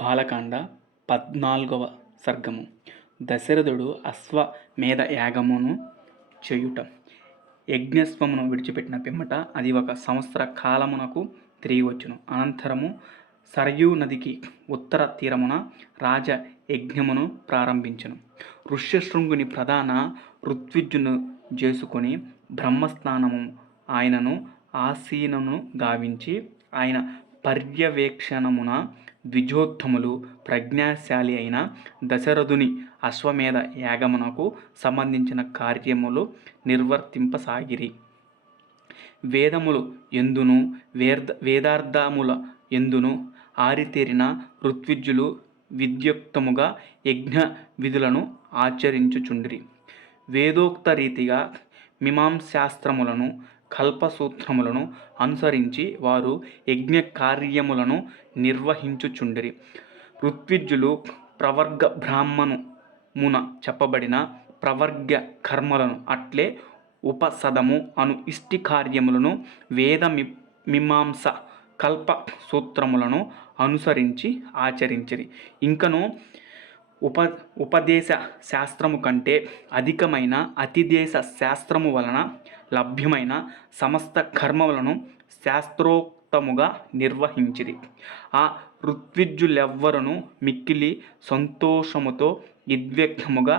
బాలకాండ 14వ సర్గము. దశరథుడు అశ్వమేధ యాగమును చేయుట. యజ్ఞస్వమును విడిచిపెట్టిన పిమ్మట అది 1 సంవత్సర కాలమునకు తిరిగి వచ్చును. అనంతరము సరయూ నదికి ఉత్తర తీరమున రాజయజ్ఞమును ప్రారంభించెను. ఋష్యశృంగుని ప్రధాన ఋత్విజును చేసుకొని బ్రహ్మస్నానము ఆయనను ఆసీనను గావించి, ఆయన పర్యవేక్షణమున ద్విజోత్తములు ప్రజ్ఞాశాలి అయిన దశరథుని అశ్వమేధ యాగమునకు సంబంధించిన కార్యములు నిర్వర్తింపసాగిరి. వేదములు ఎందును వేదార్థముల ఎందును ఆరితేరిన ఋత్విజులు విద్యుక్తముగా యజ్ఞ విధులను ఆచరించుచుండిరి. వేదోక్త రీతిగా మీమాంసాస్త్రములను కల్పసూత్రములను అనుసరించి వారు యజ్ఞ కార్యములను నిర్వహించుచుండిరి. ఋత్విజులు ప్రవర్గ బ్రాహ్మణమున చెప్పబడిన ప్రవర్గ కర్మలను అట్లే ఉపసదము అను ఇష్టి కార్యములను వేద మీమాంస కల్ప సూత్రములను అనుసరించి ఆచరించిరి. ఇంకను ఉపదేశ శాస్త్రము కంటే అధికమైన అతిదేశ శాస్త్రము వలన లభ్యమైన సమస్త కర్మలను శాస్త్రోక్తముగా నిర్వహించిరి. ఆ ఋత్విజులెవ్వరును మిక్కిలి సంతోషముతో నిర్విఘ్నముగా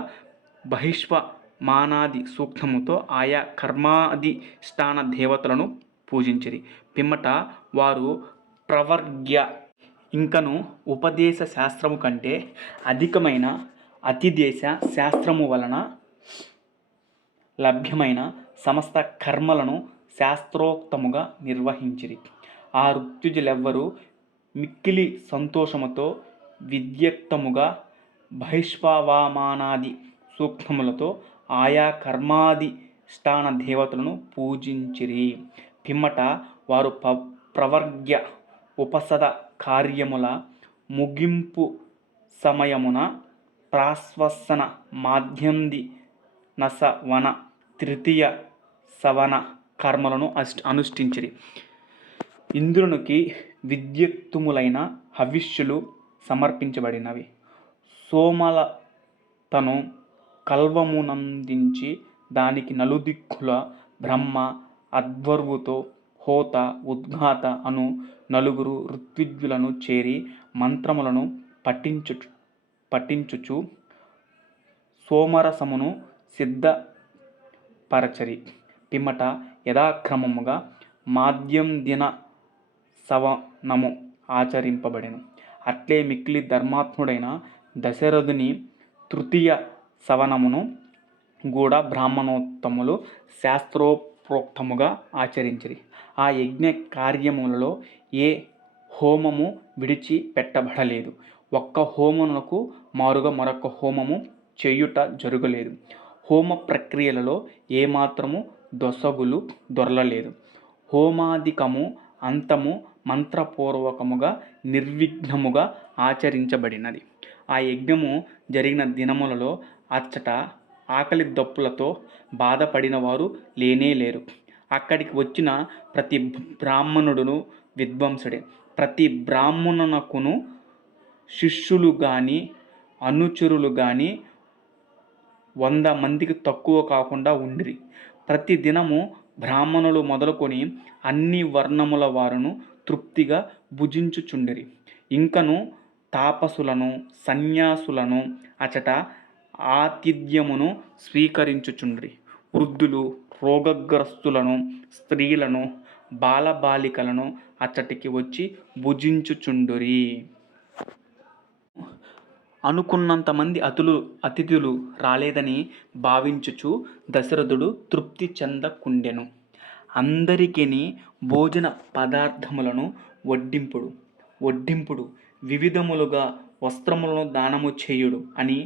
బహిష్వమానాది సూక్తముతో ఆయా కర్మాధిష్టాన దేవతలను పూజించిరి. పిమ్మట వారు ప్రవర్గ్య ఇంకను ఉపదేశ శాస్త్రము కంటే అధికమైన అతిదేశ శాస్త్రము వలన లభ్యమైన సమస్త కర్మలను శాస్త్రోక్తముగా నిర్వహించిరి. ఆ ఋత్విజులెవ్వరూ మిక్కిలి సంతోషముతో విద్యుక్తముగా బహిష్వమానాది సూక్తములతో ఆయా కర్మాధిష్టాన దేవతలను పూజించిరి. పిమ్మట వారు ప్రవర్గ్య ఉపసద కార్యముల ముగింపు సమయమున ప్రాశ్వసన మాధ్యంది నసవన తృతీయ సవన కర్మలను అనుష్ఠించిరి. ఇంద్రునికి విద్యుక్తములైన హవిష్యులు సమర్పించబడినవి. సోమలతను కల్వమునందించి దానికి నలుదిక్కుల బ్రహ్మ అధ్వర్వుతో హోత ఉద్గాత అను 4 ఋత్విజులను చేరి మంత్రములను పఠించుచు సోమరసమును సిద్ధపరచరి. పిమ్మట యథాక్రమముగా మాధ్యందిన సవనము ఆచరింపబడెను. అట్లే మిక్కిలి ధర్మాత్ముడైన దశరథుని తృతీయ సవనమును కూడా బ్రాహ్మణోత్తములు శాస్త్రోక్తముగా ఆచరించిరి. ఆ యజ్ఞ కార్యములలో ఏ హోమము విడిచి పెట్టబడలేదు. ఒక్క హోమమునకు మారుగా మరొక హోమము చేయుట జరుగలేదు. హోమ ప్రక్రియలలో ఏమాత్రము దొసగులు దొర్లలేదు. హోమాధికము అంతము మంత్రపూర్వకముగా నిర్విఘ్నముగా ఆచరించబడినది. ఆ యజ్ఞము జరిగిన దినములలో అచ్చట ఆకలి దప్పులతో బాధపడిన వారు లేనేలేరు. అక్కడికి వచ్చిన ప్రతి బ్రాహ్మణుడును విద్వాంసుడే. ప్రతి బ్రాహ్మణునకును శిష్యులు గాని అనుచరులు గాని 100 మందికి తక్కువ కాకుండా ఉండిరి. ప్రతి దినము బ్రాహ్మణులు మొదలుకొని అన్ని వర్ణముల వారును తృప్తిగా భుజించుచుండిరి. ఇంకను తాపసులను సన్యాసులను అచట ఆతిథ్యమును స్వీకరించుచుండిరి. వృద్ధులు రోగగ్రస్తులను స్త్రీలను బాలబాలికలను అచ్చటికి వచ్చి భుజించుచుండిరి. అనుకున్నంతమంది అతిథులు రాలేదని భావించుచు దశరథుడు తృప్తి చెందకుండెను. అందరికిని భోజన పదార్థములను వడ్డింపుడు వివిధములుగా వస్త్రములను దానము చేయుడు అని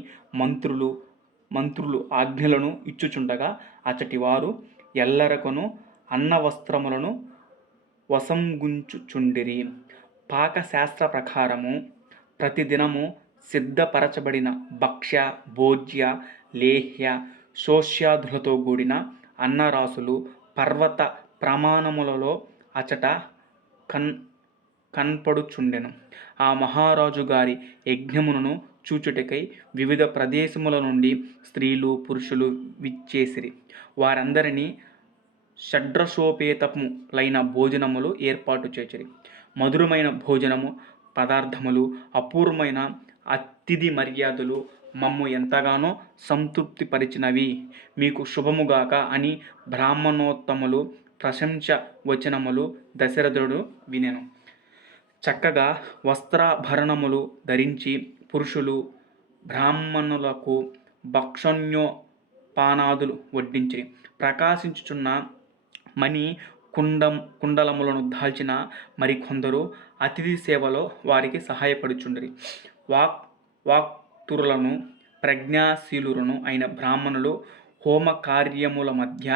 మంత్రులు ఆజ్ఞలను ఇచ్చుచుండగా అచ్చటి వారు ఎల్లరకును అన్నవస్త్రములను వసంగుంచుచుండిరి. పాకశాస్త్ర ప్రకారము ప్రతిదినము సిద్ధపరచబడిన భక్ష్య భోజ్య లేహ్య శోష్యాదులతో కూడిన అన్నరాసులు పర్వత ప్రమాణములలో అచట కనపడుచుండెను. ఆ మహారాజు గారి యజ్ఞమును చూచుటకై వివిధ ప్రదేశముల నుండి స్త్రీలు పురుషులు విచ్చేసిరి. వారందరినీ షడ్రసోపేతములైన భోజనములు ఏర్పాటు చేసిరి. మధురమైన భోజనము పదార్థములు, అపూర్వమైన అతిథి మర్యాదలు మమ్ము ఎంతగానో సంతృప్తిపరిచినవి. మీకు శుభముగాక అని బ్రాహ్మణోత్తములు ప్రశంస వచనములు దశరథుడు వినెను. చక్కగా వస్త్రాభరణములు ధరించి పురుషులు బ్రాహ్మణులకు భక్షణ్యోపానాదులు వడ్డించిరి. ప్రకాశించుచున్న మణి కుండలములను దాల్చిన మరికొందరు అతిథి సేవలో వారికి సహాయపడుచుండిరి. వాక్తురులను ప్రజ్ఞాశీలులను అయిన బ్రాహ్మణులు హోమ కార్యముల మధ్య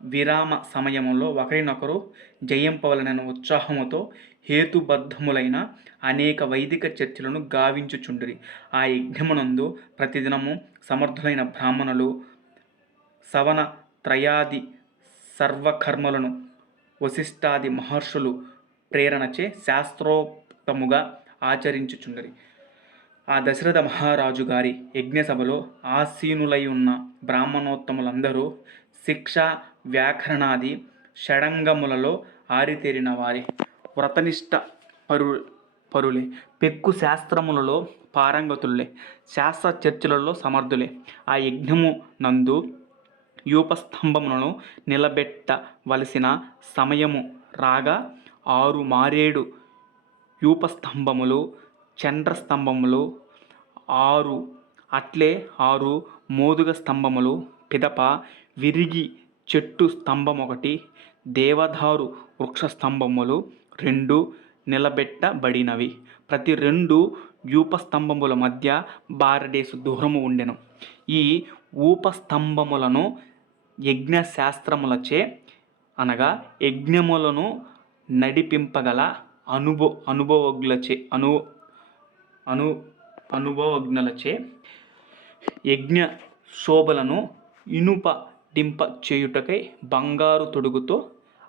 విరామ సమయములో ఒకరినొకరు జయింపవలనని ఉత్సాహముతో హేతుబద్ధములైన అనేక వైదిక చర్చలను గావించుచుండిరి. ఆ యజ్ఞమునందు ప్రతిదినము సమర్థులైన బ్రాహ్మణులు సవన త్రయాది సర్వకర్మలను వశిష్ఠాది మహర్షులు ప్రేరణచే శాస్త్రోక్తముగా ఆచరించుచుండిరి. ఆ దశరథ మహారాజు గారి యజ్ఞసభలో ఆసీనులై ఉన్న బ్రాహ్మణోత్తములందరూ శిక్ష వ్యాకరణాది షడంగములలో ఆరితేరిన వారి వ్రతనిష్ట పరులే, పెక్కు శాస్త్రములలో పారంగతులే, శాస్త్ర చర్చలలో సమర్థులే. ఆ యజ్ఞము నందు యూపస్తంభములను నిలబెట్టవలసిన సమయము రాగా 6 మారేడు యూపస్తంభములు, చంద్రస్తంభములు 6, అట్లే 6 మోదుగ స్తంభములు, పిదప విరిగి చెట్టు స్తంభమొకటి, దేవదారు వృక్ష స్తంభములు 2 నిలబెట్టబడినవి. ప్రతి 2 యూపస్తంభముల మధ్య బారడేసు దూరము ఉండెను. ఈ ఊపస్తంభములను యజ్ఞశాస్త్రములచే అనగా యజ్ఞములను నడిపింపగల అనుభవజ్ఞులచే యజ్ఞ శోభలను ఇనుపడింప చేయుటకై బంగారు తొడుగుతో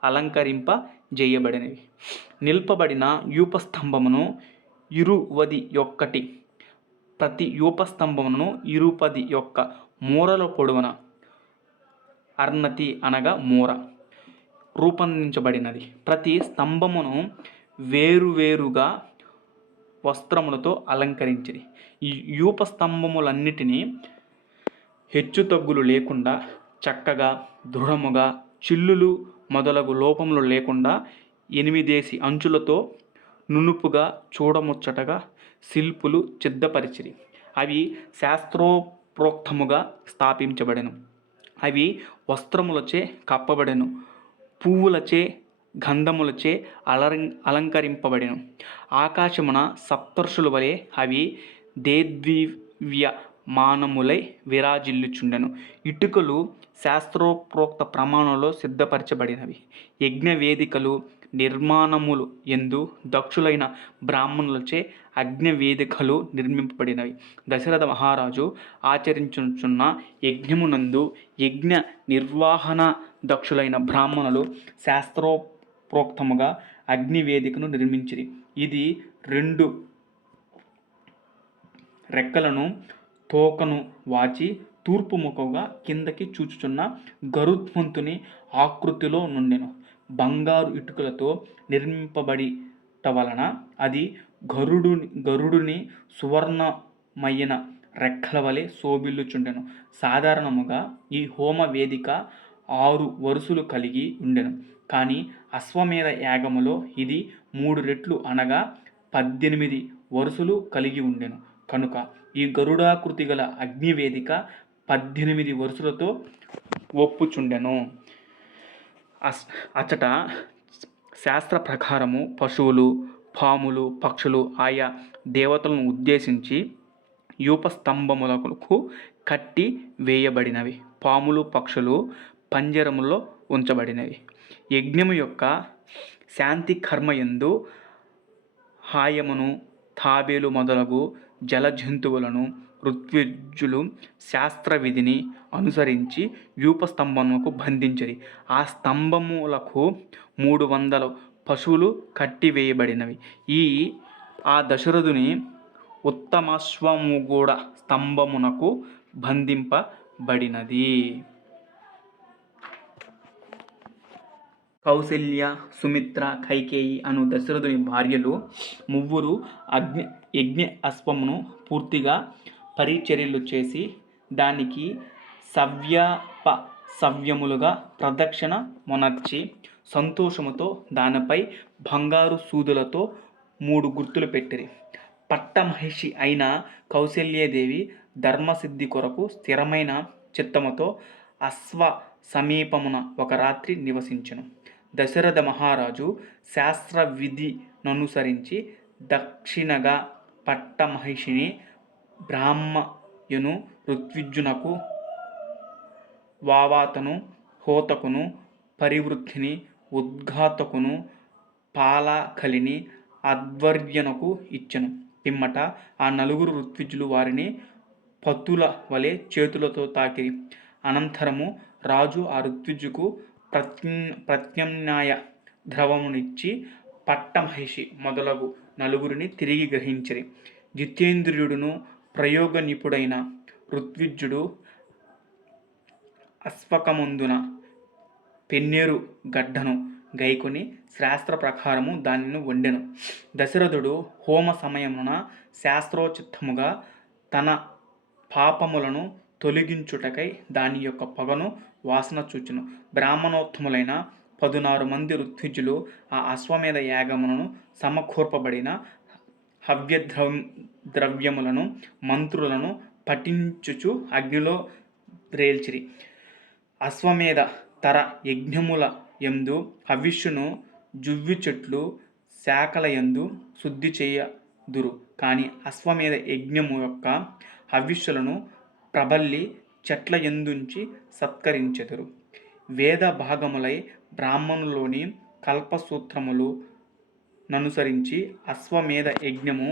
అలంకరింపజేయబడినవి. నిల్పబడిన యూపస్తంభమును 21, ప్రతి యూపస్తంభమును 21 మూరల పొడవున అర్నతి అనగా మూర రూపొందించబడినది. ప్రతి స్తంభమును వేరువేరుగా వస్త్రములతో అలంకరించిరి. ఈ యూపస్తంభములన్నిటినీ హెచ్చుతగ్గులు లేకుండా చక్కగా దృఢముగా చిల్లులు మొదలగు లోపములు లేకుండా 8 అంచులతో నునుపుగా చూడముచ్చటగా శిల్పులు సిద్ధపరిచిరి. అవి శాస్త్రోక్తముగా స్థాపించబడెను. అవి వస్త్రములచే కప్పబడెను, పువ్వులచే గంధములచే అలంకరింపబడెను. ఆకాశమున సప్తర్షుల వలె అవి దేదీవ్యమానములై విరాజిల్లుచుండెను. ఇటుకలు శాస్త్రోక్త ప్రమాణంలో సిద్ధపరచబడినవి. యజ్ఞవేదికలు నిర్మాణములు యందు దక్షులైన బ్రాహ్మణులచే అగ్నివేదికలు నిర్మింపబడినవి. దశరథ మహారాజు ఆచరించుచున్న యజ్ఞమునందు యజ్ఞ నిర్వహణ దక్షులైన బ్రాహ్మణులు శాస్త్రోక్తముగా అగ్నివేదికను నిర్మించిరి. ఇది 2 రెక్కలను తోకను వాచి తూర్పు ముఖముగా కిందకి చూచుచున్న గరుత్మంతుని ఆకృతిలో నుండెను. బంగారు ఇటుకలతో నిర్మింపబడిట వలన అది గరుడుని సువర్ణమయన రెక్కల వలె శోభిల్లుచుండెను. సాధారణముగా ఈ హోమ వేదిక 6 వరుసలు కలిగి ఉండెను. కానీ అశ్వమేధ యాగములో ఇది 3 రెట్లు అనగా 18 వరుసలు కలిగి ఉండెను. కనుక ఈ గరుడాకృతి గల అగ్నివేదిక 18 వరుసలతో ఒప్పుచుండెను. అచట శాస్త్ర ప్రకారము పశువులు, పాములు, పక్షులు ఆయా దేవతలను ఉద్దేశించి యూపస్తంభములకు కట్టి వేయబడినవి. పాములు, పక్షులు పంజరములో ఉంచబడినవి. యజ్ఞము యొక్క శాంతి కర్మయందు హాయమును, తాబేలు మొదలగు జలజంతువులను ఋత్విజులు శాస్త్రవిధిని అనుసరించి యూపస్తంభములకు బంధించిరి. ఆ స్తంభములకు 300 పశువులు కట్టివేయబడినవి. ఆ దశరథుని ఉత్తమాశ్వము కూడా స్తంభమునకు బంధింపబడినది. కౌసల్య, సుమిత్ర, కైకేయి అను దశరథుని భార్యలు ముగ్గురు యజ్ఞ అశ్వమును పూర్తిగా పరిచర్యలు చేసి దానికి సవ్యములుగా ప్రదక్షిణ మొనర్చి సంతోషముతో దానిపై బంగారు సూదులతో 3 గుర్తులు పెట్టిరి. పట్టమహిషి అయిన కౌసల్యాదేవి ధర్మసిద్ధి కొరకు స్థిరమైన చిత్తముతో అశ్వ సమీపమున ఒక రాత్రి నివసించెను. దశరథ మహారాజు శాస్త్ర విధిననుసరించి దక్షిణగా పట్టమహిషిని బ్రాహ్మయును ఋత్విజునకు వావాతను హోతకును పరివృద్ధిని ఉద్ఘాతకును పాలకలిని అధ్వర్యనకు ఇచ్చెను. పిమ్మట ఆ 4 ఋత్విజులు వారిని పతుల వలె చేతులతో తాకిరి. అనంతరము రాజు ఆ ఋత్విజుకు ప్రత్యామ్నాయ ద్రవమునిచ్చి పట్టమహిషి మొదలగు 4 తిరిగి గ్రహించిరి. జితేంద్రియుడును ప్రయోగ నిపుడైన ఋత్విజుడు అశ్వకమందున పెన్నేరు గడ్డను గైకొని శాస్త్ర ప్రకారము దానిని వండెను. దశరథుడు హోమ సమయమున శాస్త్రోచితముగా తన పాపములను తొలగించుటకై దాని యొక్క పొగను వాసన చూచెను. బ్రాహ్మణోత్తములైన 16 మంది ఋత్విజులు ఆ అశ్వమేధ యాగమును సమకూర్పబడిన హవ్యద్రవ్యములను మంత్రులను పఠించుచు అగ్నిలో రేల్చిరి. అశ్వమేధ తర యజ్ఞముల యందు హవిష్యును జువ్వి చెట్లు శాఖల యందు శుద్ధి చేయదురు. కానీ అశ్వమేధ యజ్ఞము యొక్క హవిష్యులను ప్రబల్లి చెట్ల యందుంచి సత్కరించెదరు. వేద భాగములై బ్రాహ్మణులోని కల్పసూత్రములు ననుసరించి అశ్వమేధ యజ్ఞము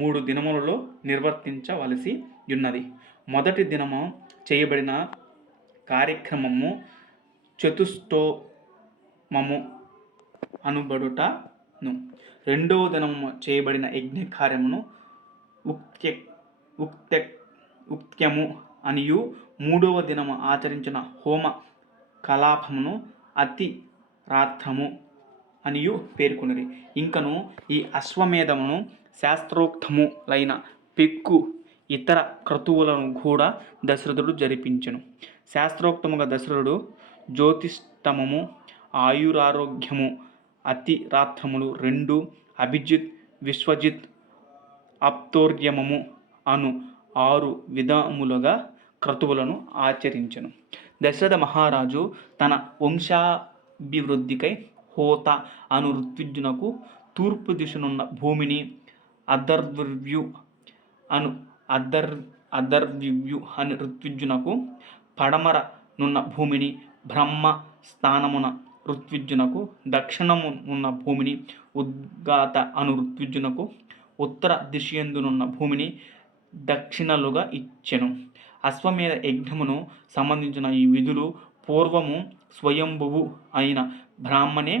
3 దినములలో నిర్వర్తించవలసి యున్నది. మొదటి దినము చేయబడిన కార్యక్రమము చతుష్టోమము అనుబడుటను, రెండవ దినము చేయబడిన యజ్ఞ కార్యమును ఉక్త్యము అనియు, మూడవ దినము ఆచరించిన హోమ కలాపమును అతిరాత్రము అనియు పేర్కొనిరి. ఇంకను ఈ అశ్వమేధమును శాస్త్రోక్తములైన పెక్కు ఇతర క్రతువులను కూడా దశరథుడు జరిపించెను. శాస్త్రోక్తముగా దశరథుడు జ్యోతిష్టమము, ఆయురారోగ్యము, అతిరాత్రములు 2, అభిజిత్, విశ్వజిత్, ఆప్తోర్యమము అను 6 విధములుగా క్రతువులను ఆచరించెను. దశరథ మహారాజు తన వంశాభివృద్ధికై హోత అను ఋత్విజునకు తూర్పు దిశనున్న భూమిని, అధర్వ్యు అను ఋత్విజునకు పడమర నున్న భూమిని, బ్రహ్మ స్థానమున ఋత్విజునకు దక్షిణమునున్న భూమిని, ఉద్గాత అను ఋత్విజునకు ఉత్తర దిశయందునున్న భూమిని దక్షిణలుగా ఇచ్చెను. అశ్వమేధ యజ్ఞమును సంబంధించిన ఈ విధులు పూర్వము స్వయంభువు అయిన బ్రాహ్మణే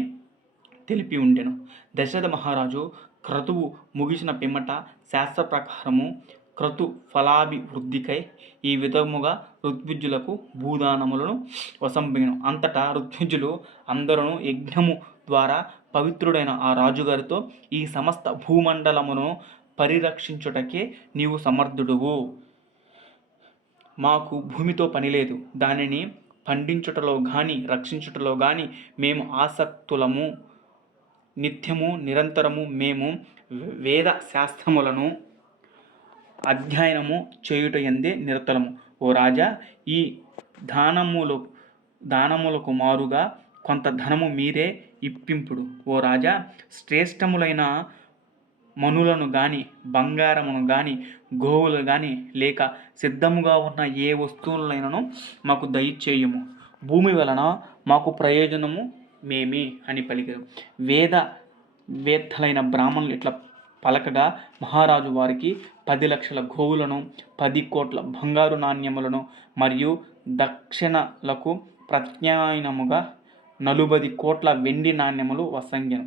తెలిపి ఉండెను. దశరథ మహారాజు క్రతువు ముగిసిన పిమ్మట శాస్త్ర ప్రకారము క్రతు ఫలాభివృద్ధికై ఈ విధముగా ఋత్విజులకు భూదానములను వసంబెను. అంతటా ఋత్విజులు అందరూ యజ్ఞము ద్వారా పవిత్రుడైన ఆ రాజుగారితో, ఈ సమస్త భూమండలమును పరిరక్షించుటకే నీవు సమర్థుడువు. మాకు భూమితో పనిలేదు. దానిని పండించుటలో గాని రక్షించుటలో గాని మేము ఆసక్తులము. నిత్యము నిరంతరము మేము వేద శాస్త్రములను అధ్యయనము చేయుటయందే నిరతలము. ఓ రాజా, ఈ దానములకు మారుగా కొంత ధనము మీరే ఇప్పింపుడు. ఓ రాజా, శ్రేష్టములైన మనులను గాని, బంగారమును గాని, గోవులు గాని, లేక సిద్ధముగా ఉన్న ఏ వస్తువులైనను మాకు దయచేయుము. భూమి వలన మాకు ప్రయోజనము మేమి అని పలికారు. వేత్తలైన బ్రాహ్మణులు ఇట్లా పలకగా మహారాజు వారికి 10 లక్షల గోవులను, 10 కోట్ల బంగారు నాణ్యములను మరియు దక్షిణలకు ప్రత్యామ్నాయముగా 40 కోట్ల వెండి నాణ్యములు వసంగెను.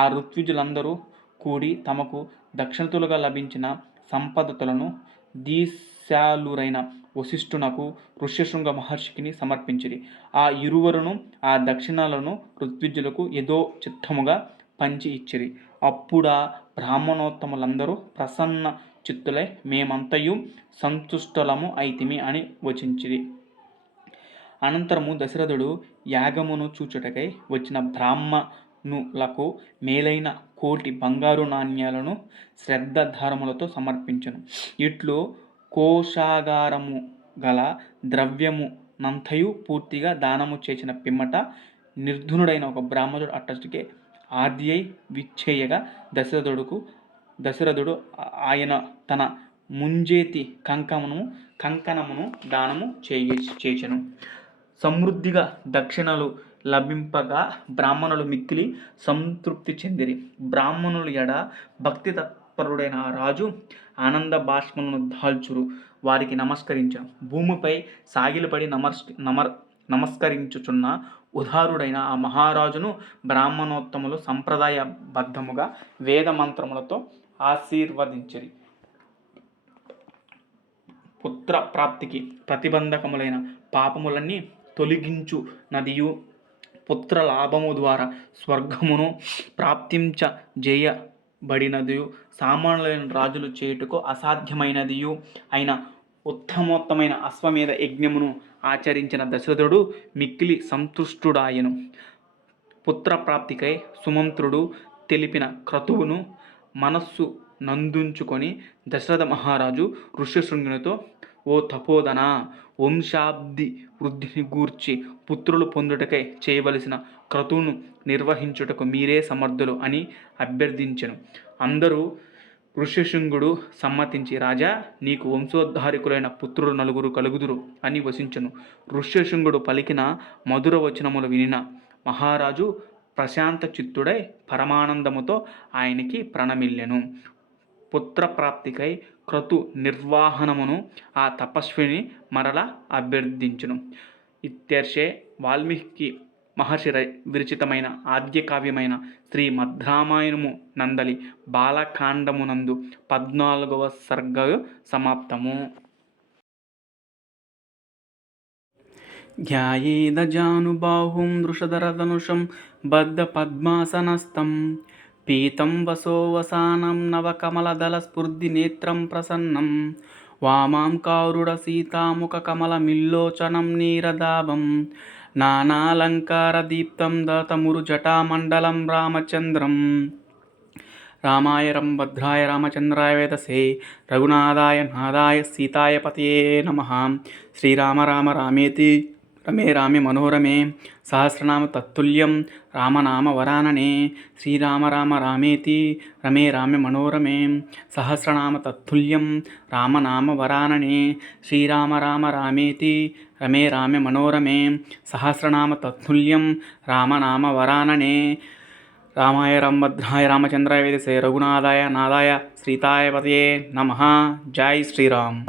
ఆ ఋత్విజులందరూ కూడి తమకు దక్షిణతులుగా లభించిన సంపదతులను దీశాలురైన వశిష్ఠునకు ఋష్యశృంగ మహర్షికిని సమర్పించిరి. ఆ ఇరువురును ఆ దక్షిణాలను ఋత్విజులకు ఏదో చిత్తముగా పంచి ఇచ్చిరి. అప్పుడా బ్రాహ్మణోత్తములందరూ ప్రసన్న చిత్తులై మేమంతయు సంతుష్టలము అయితిమి అని వచించిరి. అనంతరము దశరథుడు యాగమును చూచుటకై వచ్చిన బ్రాహ్మణులకు మేలైన కోటి బంగారు నాణ్యాలను శ్రద్ధాధారములతో సమర్పించెను. ఇట్లు కోశాగారము గల ద్రవ్యము నంతయు పూర్తిగా దానము చేసిన పిమ్మట నిర్ధనుడైన ఒక బ్రాహ్మణుడు అట్టటికే ఆర్దియై విచ్చేయగా దశరథుడు ఆయన తన ముంజేతి కంకణమును దానము చేచెను. సమృద్ధిగా దక్షిణలు లభింపగా బ్రాహ్మణులు మిక్కిలి సంతృప్తి చెందిరి. బ్రాహ్మణుల ఎడ భక్తి తత్పరుడైన ఆ రాజు ఆనంద బాష్పములను దాల్చురు వారికి నమస్కరించెను. భూమిపై సాగిలపడి నమస్కరించుచున్న ఉదారుడైన ఆ మహారాజును బ్రాహ్మణోత్తములు సంప్రదాయబద్ధముగా వేద మంత్రములతో ఆశీర్వదించిరి. పుత్ర ప్రాప్తికి ప్రతిబంధకములైన పాపములన్నీ తొలగించు నదియు పుత్ర లాభము ద్వారా స్వర్గమును ప్రాప్తించజేయబడినదియు సామాన్యులైన రాజులు చేయుటకు అసాధ్యమైనదియు అయిన ఉత్తమోత్తమైన అశ్వమేధ యజ్ఞమును ఆచరించిన దశరథుడు మిక్కిలి సంతుష్టుడాయెను. పుత్రప్రాప్తికై సుమంత్రుడు తెలిపిన క్రతువును మనస్సు నందుంచుకొని దశరథ మహారాజు ఋష్యశృంగునితో, ఓ తపోధన, వంశాబ్ది వృద్ధిని గూర్చి పుత్రులు పొందుటకై చేయవలసిన క్రతువును నిర్వహించుటకు మీరే సమర్థులు అని అభ్యర్థించెను. అందరూ ఋష్యశృంగుడు సమ్మతించి, రాజా, నీకు వంశోద్ధారకులైన పుత్రులు 4 కలుగుదురు అని వసించెను. ఋష్యశృంగుడు పలికిన మధుర వచనములు వినిన మహారాజు ప్రశాంత చిత్తుడై పరమానందముతో ఆయనకి ప్రణమిల్లెను. పుత్రప్రాప్తికై క్రతు నిర్వహణమును ఆ తపస్విని మరల అభ్యర్థించెను. ఇత్యర్షే వాల్మీకి మహర్షి విరచితమైన ఆద్యకావ్యమైన శ్రీమద్రామాయణము నందలి బాలకాండమునందు 14వ సర్గయు సమాప్తము. ధ్యాయేదజానుబాహుం వృషధరధనుషం బద్ధ పద్మాసనస్థం పీతం వసోవసానం నవకమలదళస్ఫుర్ది నేత్రం ప్రసన్నం వామాం కారుడ సీతాముఖ కమలమిల్లోచనం నీరదాభం నానాలంకారదీప్తం దతమురు జటామండలం రామచంద్రం. రామాయ భద్రాయ రామచంద్రాయ వేదసే రఘునాథాయ నాథాయ సీతాయ పతయే నమః. శ్రీరామ రామ రామేతి రమే రామే మనోరమే సహస్రనామ తత్తుల్యం రామనామ వరాననే. శ్రీరామ రామ రామేతి రమే రామే మనోరమే సహస్రనామ తత్తుల్యం రామనామ వరాననే. శ్రీరామ రామ రామేతి రమే రామే మనోరమే సహస్రనామ తత్తుల్యం రామనామ వరాననే. రామాయ భద్రాయ రామచంద్రాయ వేదసే రఘునాథాయ నాథాయ సీతాయ పతయే నమః. జై శ్రీరామ్.